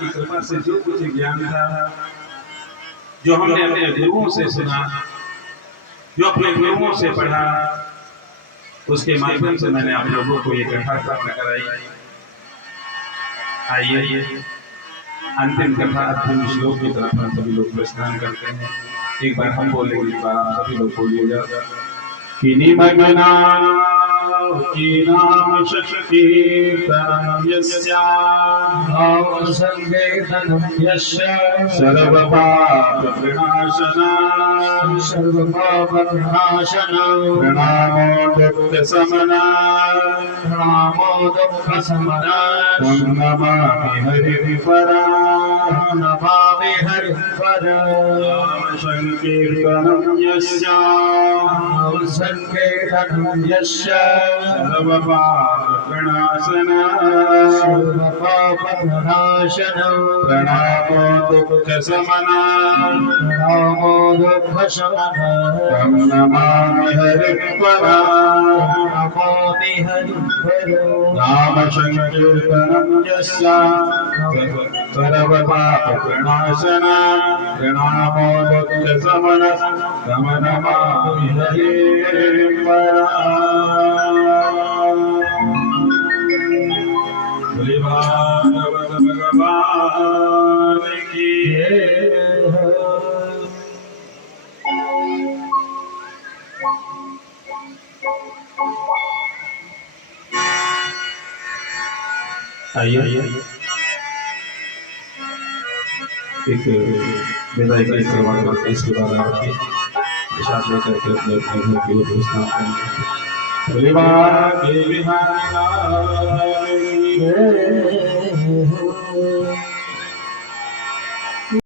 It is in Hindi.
की कृपा से जो कुछ ज्ञान था, जो हमने अपने गुरुओं से सुना, जो अपने गुरुओं से पढ़ा, उसके माध्यम से मैंने आप लोगों को ये कथा प्राप्त कराई। आइए अंतिम कथा अंतिम श्लोक की तरफ हम सभी लोग प्रस्थान करते हैं। एक बार हम बोलेंगे, एक बार आप सभी लोग बोलिएगा। किनिमग्ना कीनाम शक्तिर्तनं यस्याः संवेदनं यस्य सर्वपापविनाशनं प्रणामो दुःखशमनं तं नमामि हरिपरं संकीर्तनं यस्याः संवेदनं यस्य सर्वपापविनाशनं प्रणामो दुःखशमनं तं नमामि हरिपरं नाम संकीर्तनं यस्याः सर्वपापविनाशनं प्रणामो दुःखशमनं तं नमामि हरिपरं। भागवत भगवान की आइए एक विदाई का इस्तेमाल करते, इसके बाद आपके विशाल करके अपने अपने घर की ओर प्रस्थान करेंगे। के बिहारी